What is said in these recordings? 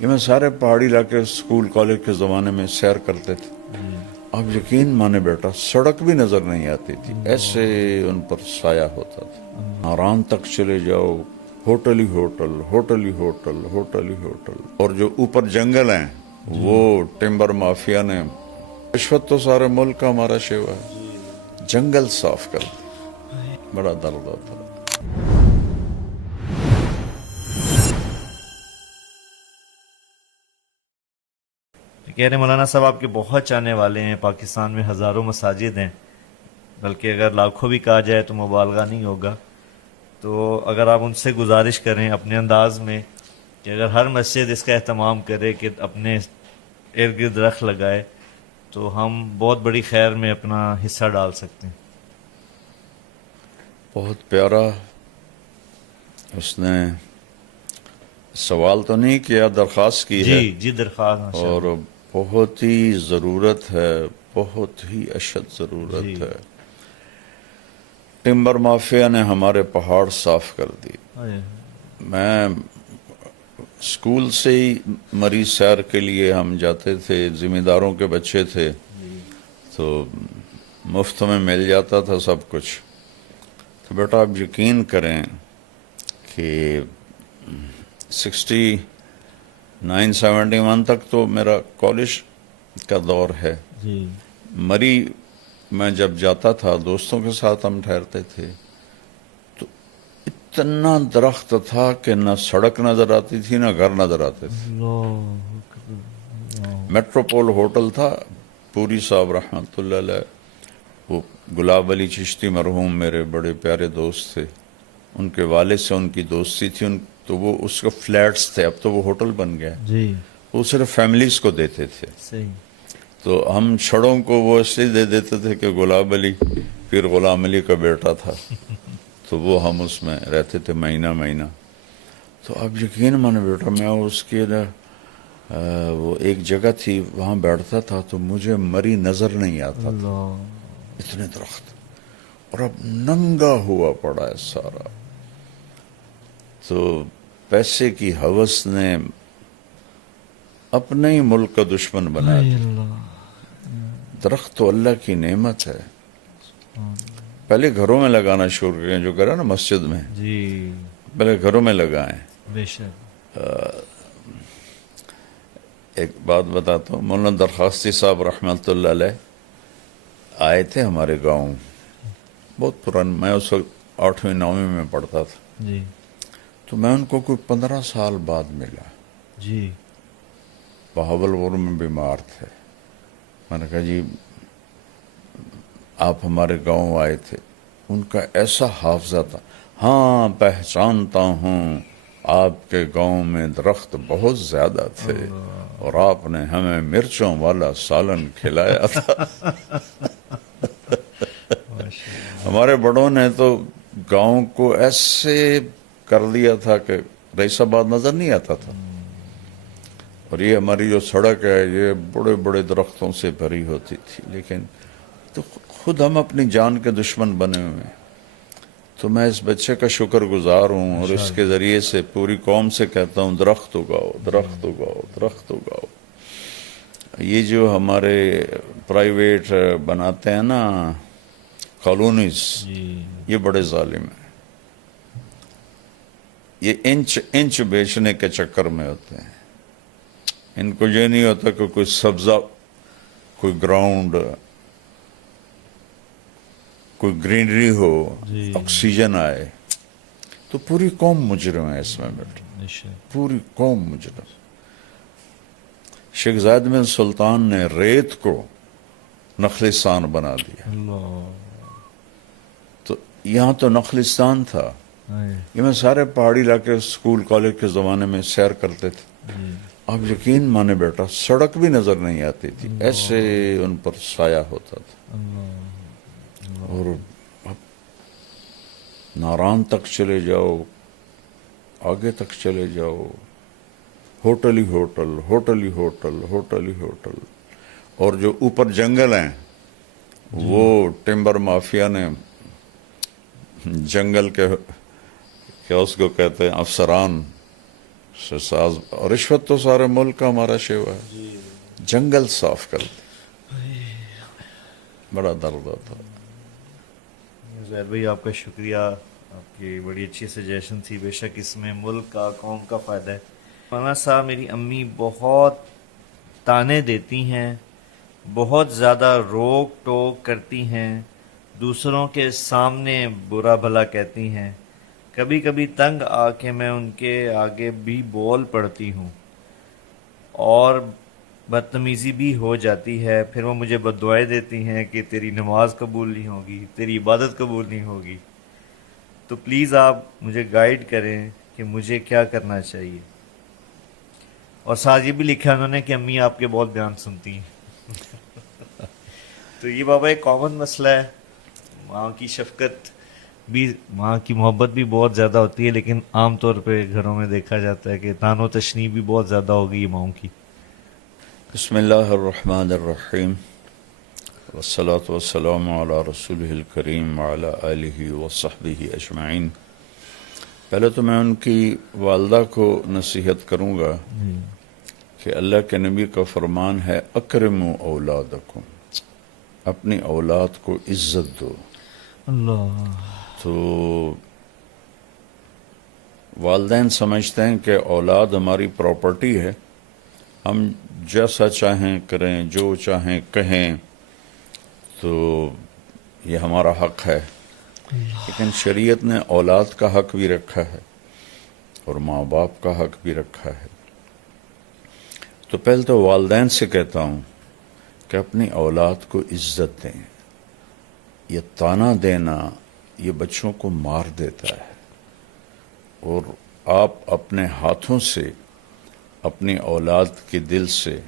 یہ میں سارے پہاڑی علاقے اسکول کالج کے زمانے میں سیر کرتے تھے. اب یقین مانے بیٹا سڑک بھی نظر نہیں آتی تھی، ایسے ان پر سایہ ہوتا تھا. ناران تک چلے جاؤ، ہوٹل ہی ہوٹل، ہوٹل ہی ہوٹل، ہوٹل ہی ہوٹل. اور جو اوپر جنگل ہیں وہ ٹمبر مافیا نے، رشوت تو سارے ملک کا ہمارا شیوا ہے، جنگل صاف کر دی. بڑا درد ہوتا ہے. کہہ رہے مولانا صاحب آپ کے بہت چاہنے والے ہیں، پاکستان میں ہزاروں مساجد ہیں، بلکہ اگر لاکھوں بھی کہا جائے تو مبالغہ نہیں ہوگا. تو اگر آپ ان سے گزارش کریں اپنے انداز میں کہ اگر ہر مسجد اس کا اہتمام کرے کہ اپنے ارد گرد درخت لگائے تو ہم بہت بڑی خیر میں اپنا حصہ ڈال سکتے ہیں. بہت پیارا. اس نے سوال تو نہیں کیا، درخواست کی ہے. جی درخواست ماشاء اور اللہ. بہت ہی ضرورت ہے، بہت ہی اشد ضرورت جی ہے. ٹمبر مافیا نے ہمارے پہاڑ صاف کر دی. میں اسکول سے ہی مریض سیر کے لیے ہم جاتے تھے، ذمہ داروں کے بچے تھے تو مفت میں مل جاتا تھا سب کچھ. تو بیٹا آپ یقین کریں کہ 69-71 تک تو میرا کالج کا دور ہے. جی مری میں جب جاتا تھا دوستوں کے ساتھ ہم ٹھہرتے تھے تو اتنا درخت تھا کہ نہ سڑک نظر آتی تھی نہ گھر نظر آتے تھے. میٹروپول ہوٹل تھا، پوری صاحب رحمۃ اللہ علیہ، وہ گلاب علی چشتی مرحوم میرے بڑے پیارے دوست تھے، ان کے والد سے ان کی دوستی تھی. تو وہ اس کا فلیٹس تھے، اب تو وہ ہوٹل بن گیا. جی وہ صرف فیملیز کو دیتے تھے. صحیح. تو ہم چھڑوں کو وہ اس لیے دے دیتے تھے کہ گلاب علی پھر غلام علی کا بیٹا تھا تو وہ ہم اس میں رہتے تھے مہینہ مہینہ. تو اب یقین مانے بیٹا میں اس کے وہ ایک جگہ تھی وہاں بیٹھتا تھا تو مجھے مری نظر نہیں آتا تھا، اتنے درخت. اور اب ننگا ہوا پڑا ہے سارا. تو پیسے کی ہوس نے اپنے ہی ملک کا دشمن بنا دیا. درخت تو اللہ کی نعمت ہے. پہلے گھروں میں لگانا شروع کریں، جو کرا نا مسجد میں، جی پہلے گھروں میں لگائیں. بے شک. ایک بات بتاتا ہوں، مولانا درخواستی صاحب رحمۃ اللہ علیہ آئے تھے ہمارے گاؤں، بہت پرانا، میں اس وقت 8ویں 9ویں میں پڑھتا تھا. جی تو میں ان کو کوئی 15 سال بعد ملا. جی بہاولپور میں بیمار تھے. میں نے کہا جی آپ ہمارے گاؤں آئے تھے. ان کا ایسا حافظہ تھا، ہاں پہچانتا ہوں آپ کے گاؤں میں درخت بہت زیادہ تھے اور آپ نے ہمیں مرچوں والا سالن کھلایا تھا. ہمارے بڑوں نے تو گاؤں کو ایسے کر دیا تھا کہ رئیس آباد نظر نہیں آتا تھا. اور یہ ہماری جو سڑک ہے یہ بڑے بڑے درختوں سے بھری ہوتی تھی. لیکن تو خود ہم اپنی جان کے دشمن بنے ہوئے ہیں. تو میں اس بچے کا شکر گزار ہوں اور اس کے ذریعے سے پوری قوم سے کہتا ہوں درخت اگاؤ، درخت اگاؤ، درخت اگاؤ. یہ جو ہمارے پرائیویٹ بناتے ہیں نا کالونیز، یہ بڑے ظالم ہیں. یہ انچ بیچنے کے چکر میں ہوتے ہیں. ان کو یہ نہیں ہوتا کہ کوئی سبزہ، کوئی گراؤنڈ، کوئی گرینری ہو، آکسیجن آئے. تو پوری قوم مجرم ہے اس میں بیٹا، پوری قوم مجرم. شیخ زاید بن سلطان نے ریت کو نخلستان بنا دیا. تو یہاں تو نخلستان تھا. یہ میں سارے پہاڑی علاقے اسکول کالج کے زمانے میں سیر کرتے تھے. آپ یقین مانے بیٹا سڑک بھی نظر نہیں آتی تھی، ایسے ان پر سایہ ہوتا تھا. اور اب ناران تک چلے جاؤ، آگے تک چلے جاؤ، ہوٹل ہی ہوٹل، ہوٹل ہی ہوٹل، ہوٹل ہی ہوٹل. اور جو اوپر جنگل ہیں وہ ٹمبر مافیا نے جنگل کے کیا اس کو کہتے ہیں افسران سے ساز اور رشوت تو سارے ملک کا ہمارا شیوا ہے. جنگل صاف کر دے. بڑا درد ہوتا. زہر بھائی آپ کا شکریہ، آپ کی بڑی اچھی سجیشن تھی. بے شک اس میں ملک کا، قوم کا فائدہ ہے. مولانا صاحب، میری امی بہت تانے دیتی ہیں، بہت زیادہ روک ٹوک کرتی ہیں، دوسروں کے سامنے برا بھلا کہتی ہیں. کبھی کبھی تنگ آ کے میں ان کے آگے بھی بول پڑتی ہوں اور بدتمیزی بھی ہو جاتی ہے. پھر وہ مجھے بددعائیں دیتی ہیں کہ تیری نماز قبول نہیں ہوگی، تیری عبادت قبول نہیں ہوگی. تو پلیز آپ مجھے گائیڈ کریں کہ مجھے کیا کرنا چاہیے. اور ساتھ یہ بھی لکھا انہوں نے کہ امی آپ کے بہت بیان سنتی ہیں. تو یہ بابا ایک کامن مسئلہ ہے. ماں کی شفقت بھی، ماں کی محبت بھی بہت زیادہ ہوتی ہے، لیکن عام طور پہ گھروں میں دیکھا جاتا ہے کہ تان و تشنیع بھی بہت زیادہ ہوگی ماؤں کی. بسم اللہ الرحمن الرحیم والصلاة والسلام علی رسولہ الکریم وعلی آلہ وصحبہ اجمعین. پہلے تو میں ان کی والدہ کو نصیحت کروں گا کہ اللہ کے نبی کا فرمان ہے اکرموا اولادکم، اپنی اولاد کو عزت دو. اللہ. تو والدین سمجھتے ہیں کہ اولاد ہماری پراپرٹی ہے، ہم جیسا چاہیں کریں، جو چاہیں کہیں، تو یہ ہمارا حق ہے. لیکن شریعت نے اولاد کا حق بھی رکھا ہے اور ماں باپ کا حق بھی رکھا ہے. تو پہلے تو والدین سے کہتا ہوں کہ اپنی اولاد کو عزت دیں. یہ طعنہ دینا یہ بچوں کو مار دیتا ہے، اور آپ اپنے ہاتھوں سے اپنی اولاد کے دل سے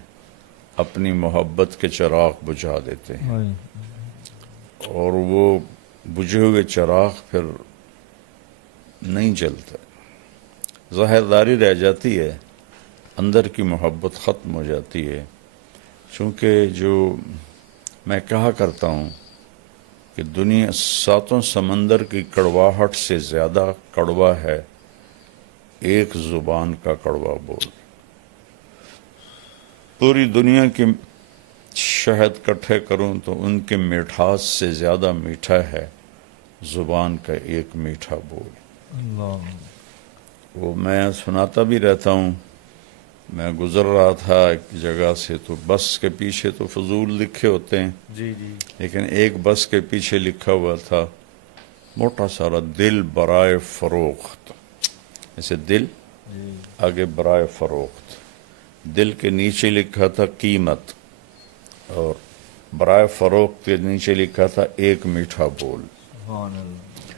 اپنی محبت کے چراغ بجھا دیتے ہیں، اور وہ بجھے ہوئے چراغ پھر نہیں جلتا، ظاہرداری رہ جاتی ہے، اندر کی محبت ختم ہو جاتی ہے. چونکہ جو میں کہا کرتا ہوں کہ دنیا ساتوں سمندر کی کڑواہٹ سے زیادہ کڑوا ہے ایک زبان کا کڑوا بول. پوری دنیا کی شہد کٹھے کروں تو ان کے مٹھاس سے زیادہ میٹھا ہے زبان کا ایک میٹھا بول. اللہ. وہ میں سناتا بھی رہتا ہوں. میں گزر رہا تھا ایک جگہ سے، تو بس کے پیچھے تو فضول لکھے ہوتے ہیں، جی جی. لیکن ایک بس کے پیچھے لکھا ہوا تھا موٹا سارا دل برائے فروخت. ایسے دل آگے برائے فروخت، دل کے نیچے لکھا تھا قیمت، اور برائے فروخت کے نیچے لکھا تھا ایک میٹھا بول. سبحان اللہ.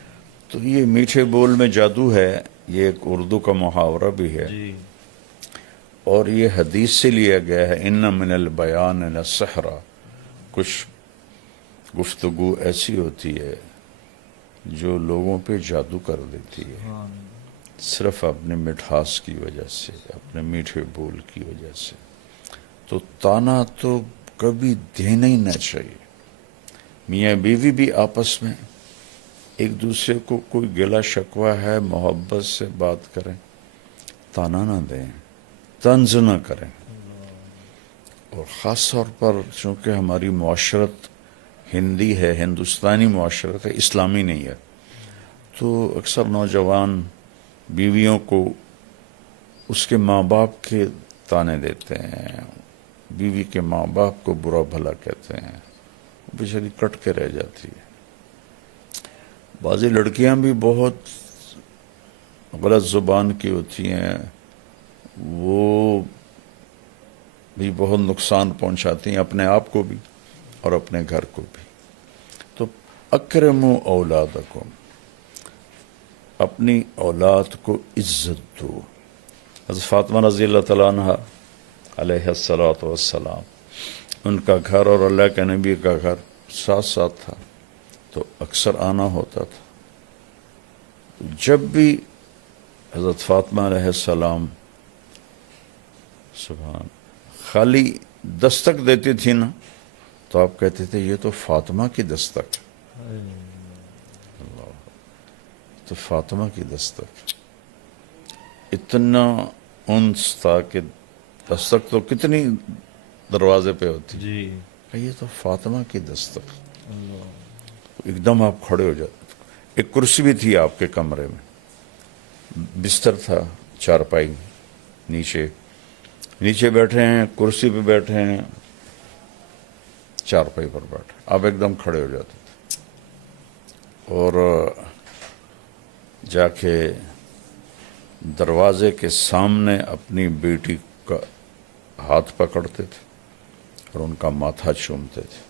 تو یہ میٹھے بول میں جادو ہے. یہ ایک اردو کا محاورہ بھی ہے، جی. اور یہ حدیث سے لیا گیا ہے. ان من البیان لسحرا. کچھ گفتگو ایسی ہوتی ہے جو لوگوں پہ جادو کر دیتی ہے، صرف اپنے مٹھاس کی وجہ سے، اپنے میٹھے بول کی وجہ سے. تو طعنہ تو کبھی دینا ہی نہ چاہیے. میاں بیوی بھی آپس میں ایک دوسرے کو کوئی گلا شکوہ ہے محبت سے بات کریں، طعنہ نہ دیں، طنز نہ کریں. اور خاص طور پر چونکہ ہماری معاشرت ہندی ہے، ہندوستانی معاشرت ہے، اسلامی نہیں ہے، تو اکثر نوجوان بیویوں کو اس کے ماں باپ کے طعنے دیتے ہیں، بیوی کے ماں باپ کو برا بھلا کہتے ہیں، وہ بیچاری کٹ کے رہ جاتی ہے. بعضی لڑکیاں بھی بہت غلط زبان کی ہوتی ہیں، وہ بھی بہت نقصان پہنچاتی ہیں اپنے آپ کو بھی اور اپنے گھر کو بھی. تو اکرموا اولادکم، اپنی اولاد کو عزت دو. حضرت فاطمہ رضی اللہ تعالیٰ عنہ علیہ الصلاۃ والسلام، ان کا گھر اور اللہ کے نبی کا گھر ساتھ ساتھ تھا، تو اکثر آنا ہوتا تھا. جب بھی حضرت فاطمہ علیہ السلام سبحان خالی دستک دیتی تھی نا، تو آپ کہتے تھے یہ تو فاطمہ کی دستک، اللہ، تو فاطمہ کی دستک. اتنا انس تھا کہ دستک تو کتنی دروازے پہ ہوتی، جی یہ تو فاطمہ کی دستک. ایک دم آپ کھڑے ہو جاتے. ایک کرسی بھی تھی آپ کے کمرے میں، بستر تھا، چارپائی، نیچے بیٹھے ہیں، کرسی پہ بیٹھے ہیں، چارپائی پر بیٹھے، آپ ایک دم کھڑے ہو جاتے تھے اور جا کے دروازے کے سامنے اپنی بیٹی کا ہاتھ پکڑتے تھے اور ان کا ماتھا چومتے تھے.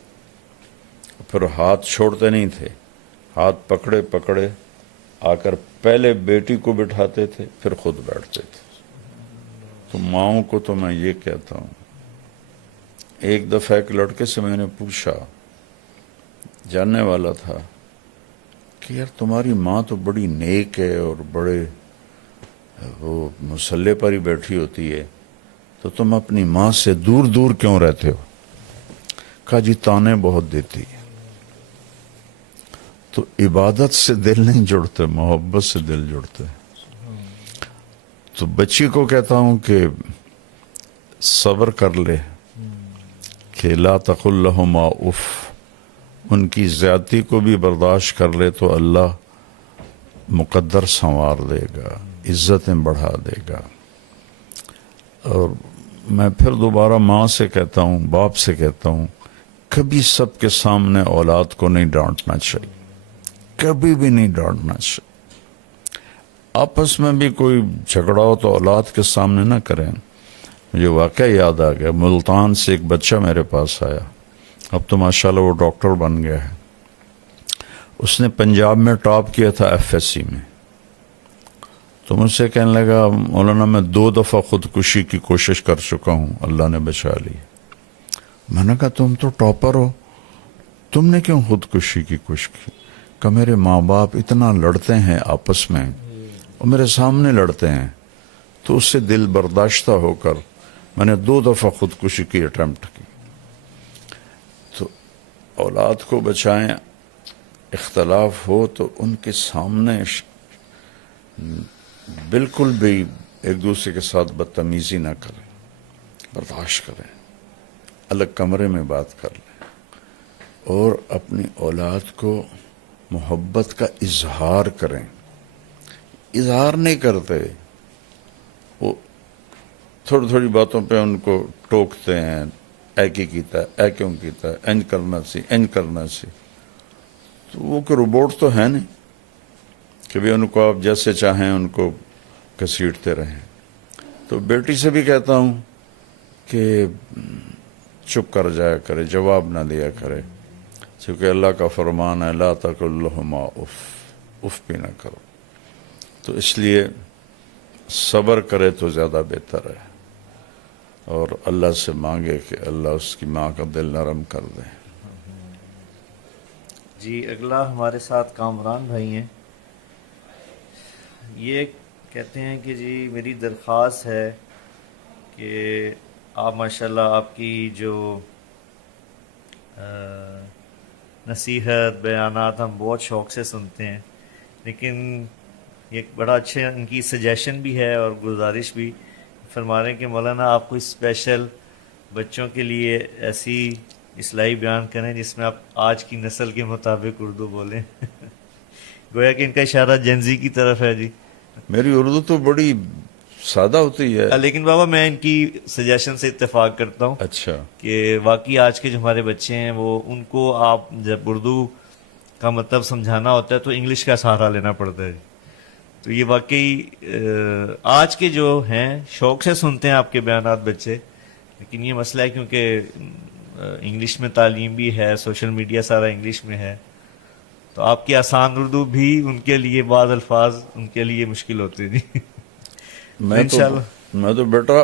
پھر ہاتھ چھوڑتے نہیں تھے، ہاتھ پکڑے پکڑے آ کر پہلے بیٹی کو بٹھاتے تھے، پھر خود بیٹھتے تھے. تو ماؤں کو تو میں یہ کہتا ہوں، ایک دفعہ ایک لڑکے سے میں نے پوچھا، جاننے والا تھا، کہ یار تمہاری ماں تو بڑی نیک ہے اور بڑے وہ مسلح پر ہی بیٹھی ہوتی ہے، تو تم اپنی ماں سے دور دور کیوں رہتے ہو؟ کہا جی تانے بہت دیتی ہے. تو عبادت سے دل نہیں جڑتے، محبت سے دل جڑتے. تو بچی کو کہتا ہوں کہ صبر کر لے، کہ لا تقل لہما اف، ان کی زیادتی کو بھی برداشت کر لے تو اللہ مقدر سنوار دے گا، عزتیں بڑھا دے گا. اور میں پھر دوبارہ ماں سے کہتا ہوں، باپ سے کہتا ہوں، کبھی سب کے سامنے اولاد کو نہیں ڈانٹنا چاہیے، کبھی بھی نہیں ڈانٹنا چاہیے. آپس میں بھی کوئی جھگڑا ہو تو اولاد کے سامنے نہ کریں. مجھے واقعہ یاد آ گیا، ملتان سے ایک بچہ میرے پاس آیا، اب تو ماشاءاللہ وہ ڈاکٹر بن گیا ہے. اس نے پنجاب میں ٹاپ کیا تھا FSC میں. تو مجھ سے کہنے لگا، مولانا میں 2 دفعہ خودکشی کی کوشش کر چکا ہوں، اللہ نے بچا لی. میں نے کہا تم تو ٹاپر ہو، تم نے کیوں خودکشی کی کوشش کی؟ کہ میرے ماں باپ اتنا لڑتے ہیں آپس میں اور میرے سامنے لڑتے ہیں، تو اس سے دل برداشتہ ہو کر میں نے 2 دفعہ خودکشی کی اٹیمپٹ کی. تو اولاد کو بچائیں، اختلاف ہو تو ان کے سامنے بالکل بھی ایک دوسرے کے ساتھ بدتمیزی نہ کریں، برداشت کریں، الگ کمرے میں بات کر لیں، اور اپنی اولاد کو محبت کا اظہار کریں. اظہار نہیں کرتے، وہ تھوڑی تھوڑی باتوں پہ ان کو ٹوکتے ہیں، اے کی کیتا ہے، اے کیوں کیتا ہے، انج کرنا سی، انج کرنا سی. تو وہ کہ روبوٹ تو ہے نہیں کہ بھی ان کو آپ جیسے چاہیں ان کو گھسیٹتے رہیں. تو بیٹی سے بھی کہتا ہوں کہ چپ کر جایا کرے، جواب نہ دیا کرے، چونکہ اللہ کا فرمان ہے لا تقل لہما اف، اف بھی نہ کرو. تو اس لیے صبر کرے تو زیادہ بہتر ہے، اور اللہ سے مانگے کہ اللہ اس کی ماں کا دل نرم کر دے. جی اگلا ہمارے ساتھ کامران بھائی ہیں. یہ کہتے ہیں کہ جی میری درخواست ہے کہ آپ ماشاءاللہ آپ کی جو نصیحت بیانات ہم بہت شوق سے سنتے ہیں، لیکن ایک بڑا اچھا ان کی سجیشن بھی ہے اور گزارش بھی فرما رہے ہیں کہ مولانا آپ کو اسپیشل بچوں کے لیے ایسی اصلاحی بیان کریں جس میں آپ آج کی نسل کے مطابق اردو بولیں. گویا کہ ان کا اشارہ جنزی کی طرف ہے. جی میری اردو تو بڑی سادہ ہوتی ہے. لیکن بابا میں ان کی سجیشن سے اتفاق کرتا ہوں اچھا، کہ واقعی آج کے جو ہمارے بچے ہیں وہ ان کو آپ جب اردو کا مطلب سمجھانا ہوتا ہے تو انگلش کا سہارا لینا پڑتا ہے. تو یہ واقعی آج کے جو ہیں شوق سے سنتے ہیں آپ کے بیانات بچے، لیکن یہ مسئلہ ہے کیونکہ انگلش میں تعلیم بھی ہے، سوشل میڈیا سارا انگلش میں ہے، تو آپ کی آسان اردو بھی ان کے لیے بعض الفاظ ان کے لیے مشکل ہوتے ہیں. میں تو بیٹا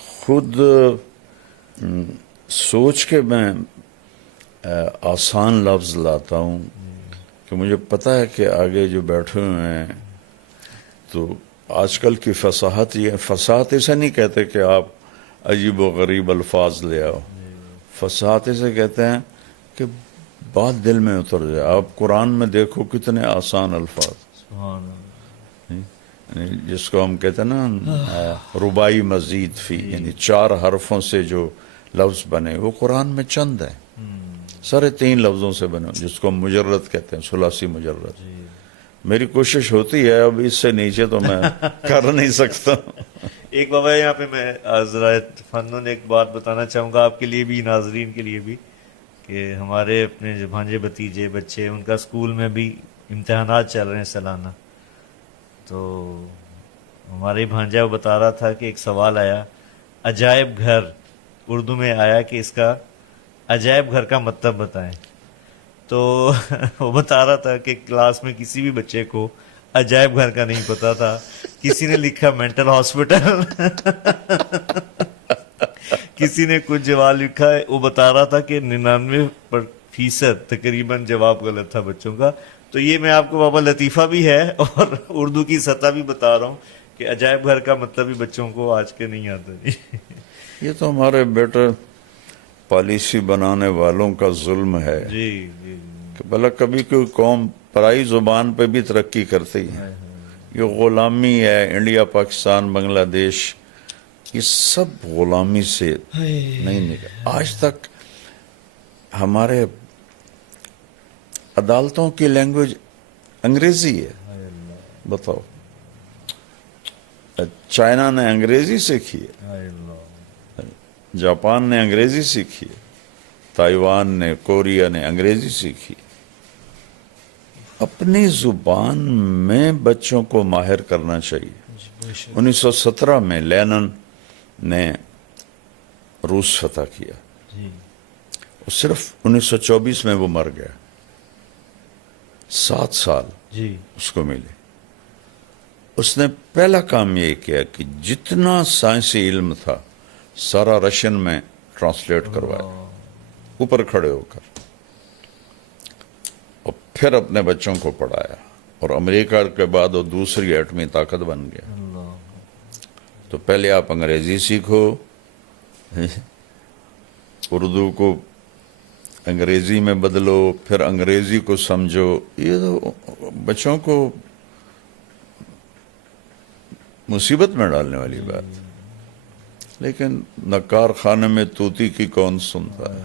خود سوچ کے میں آسان لفظ لاتا ہوں کہ مجھے پتہ ہے کہ آگے جو بیٹھے ہوئے ہیں تو آج کل کی فصاحت، یہ فصاحت اسے نہیں کہتے کہ آپ عجیب و غریب الفاظ لے آؤ، فصاحت اسے کہتے ہیں کہ بات دل میں اتر جائے. آپ قرآن میں دیکھو کتنے آسان الفاظ، سبحان اللہ. یعنی جس کو ہم کہتے ہیں نا ربائی مزید فی، یعنی 4 حرفوں سے جو لفظ بنے وہ قرآن میں چند ہیں، سارے 3 لفظوں سے بنے، جس کو ہم مجرد کہتے ہیں، ثلاثی مجرد. میری کوشش ہوتی ہے، اب اس سے نیچے تو میں کر نہیں سکتا. ایک بابا یہاں پہ میں ذرا فنون ایک بات بتانا چاہوں گا آپ کے لیے بھی، ناظرین کے لیے بھی، کہ ہمارے اپنے جو بھانجے بھتیجے بچے، ان کا اسکول میں بھی امتحانات چل رہے ہیں سالانہ. تو ہمارے بھانجا وہ بتا رہا تھا کہ ایک سوال آیا، عجائب گھر اردو میں آیا کہ اس کا عجائب گھر کا مطلب بتائیں. تو وہ بتا رہا تھا کہ کلاس میں کسی بھی بچے کو عجائب گھر کا نہیں پتا تھا. کسی نے لکھا مینٹل ہاسپٹل، کسی نے کچھ جواب لکھا ہے. وہ بتا رہا تھا کہ 99% تقریباً جواب غلط تھا بچوں کا. تو یہ میں آپ کو بابا لطیفہ بھی ہے اور اردو کی سطح بھی بتا رہا ہوں کہ عجائب گھر کا مطلب بھی بچوں کو آج کے نہیں آتا. یہ تو ہمارے بیٹے پالیسی بنانے والوں کا ظلم ہے جی جی کہ بھلا کبھی کوئی قوم پرائی زبان پہ بھی ترقی کرتی ہے. یہ غلامی ہے، انڈیا، پاکستان، بنگلہ دیش، یہ سب غلامی سے نہیں نکلا. آج تک ہمارے عدالتوں کی لینگویج انگریزی ہے. بتاؤ، چائنا نے انگریزی سیکھی ہے، جاپان نے انگریزی سیکھی ہے، تائیوان نے، کوریا نے انگریزی سیکھی. اپنی زبان میں بچوں کو ماہر کرنا چاہیے. 1917 میں لینن نے روس فتح کیا، صرف 1924 میں وہ مر گیا. 7 سال جی اس کو ملے. اس نے پہلا کام یہ کیا کہ جتنا سائنسی علم تھا سارا رشین میں ٹرانسلیٹ کروایا، اوپر کھڑے ہو کر، اور پھر اپنے بچوں کو پڑھایا. اور امریکہ کے بعد وہ دوسری ایٹمی طاقت بن گیا. تو پہلے آپ انگریزی سیکھو، اردو کو انگریزی میں بدلو، پھر انگریزی کو سمجھو. یہ تو بچوں کو مصیبت میں ڈالنے والی بات. لیکن نکار خانے میں طوطی کی کون سنتا ہے.